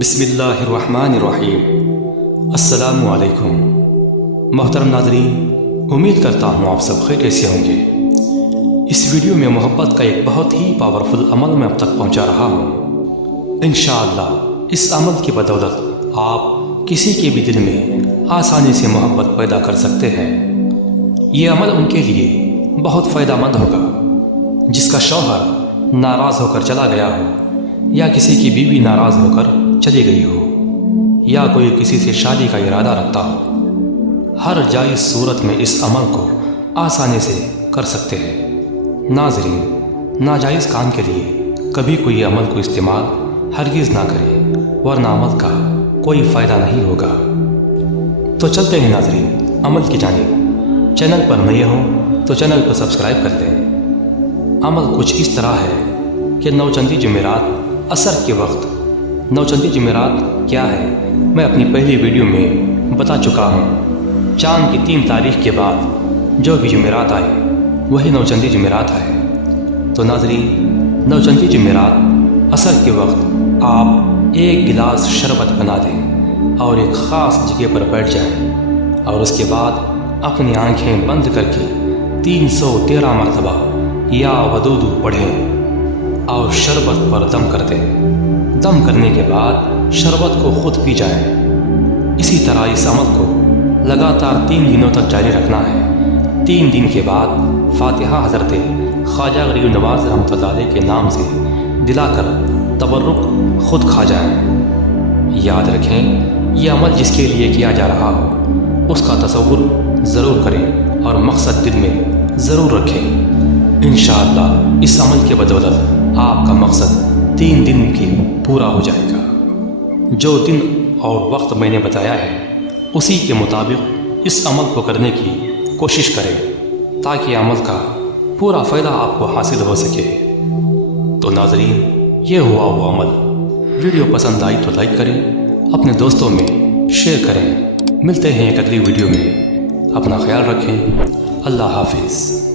بسم اللہ الرحمن الرحیم۔ السلام علیکم محترم ناظرین، امید کرتا ہوں آپ سب خیریت سے ہوں گے۔ اس ویڈیو میں محبت کا ایک بہت ہی پاورفل عمل میں اب تک پہنچا رہا ہوں۔ انشاءاللہ اس عمل کی بدولت آپ کسی کے بھی دل میں آسانی سے محبت پیدا کر سکتے ہیں۔ یہ عمل ان کے لیے بہت فائدہ مند ہوگا جس کا شوہر ناراض ہو کر چلا گیا ہو، یا کسی کی بیوی ناراض ہو کر چلی گئی ہو، یا کوئی کسی سے شادی کا ارادہ رکھتا ہو۔ ہر جائز صورت میں اس عمل کو آسانی سے کر سکتے ہیں۔ ناظرین، ناجائز کام کے لیے کبھی کوئی عمل کو استعمال ہرگز نہ کریں، ورنہ عمل کا کوئی فائدہ نہیں ہوگا۔ تو چلتے ہیں ناظرین عمل کی جانب۔ چینل پر نئے ہوں تو چینل کو سبسکرائب کر لیں۔ عمل کچھ اس طرح ہے کہ نوچندی جمعرات عصر کے وقت، نوچندی جمعرات کیا ہے میں اپنی پہلی ویڈیو میں بتا چکا ہوں۔ چاند کی 3 تاریخ کے بعد جو بھی جمعرات آئے وہی نوچندی جمعرات ہے۔ تو ناظرین، نوچندی جمعرات عصر کے وقت آپ ایک گلاس شربت بنا دیں اور ایک خاص جگہ پر بیٹھ جائیں، اور اس کے بعد اپنی آنکھیں بند کر کے 313 مرتبہ یا ودودو پڑھیں اور شربت پر دم کر دیں۔ دم کرنے کے بعد شربت کو خود پی جائیں۔ اسی طرح اس عمل کو لگاتار 3 دنوں تک جاری رکھنا ہے۔ 3 دن کے بعد فاتحہ حضرت خواجہ غریب نواز رحمۃ اللہ علیہ کے نام سے دلا کر تبرک خود کھا جائیں۔ یاد رکھیں، یہ عمل جس کے لیے کیا جا رہا ہو اس کا تصور ضرور کریں اور مقصد دل میں ضرور رکھیں۔ انشاءاللہ اس عمل کے بدولت آپ کا مقصد 3 دن کی پورا ہو جائے گا۔ جو دن اور وقت میں نے بتایا ہے اسی کے مطابق اس عمل کو کرنے کی کوشش کریں تاکہ عمل کا پورا فائدہ آپ کو حاصل ہو سکے۔ تو ناظرین، یہ ہوا وہ عمل۔ ویڈیو پسند آئی تو لائک کریں، اپنے دوستوں میں شیئر کریں۔ ملتے ہیں ایک اگلی ویڈیو میں۔ اپنا خیال رکھیں۔ اللہ حافظ۔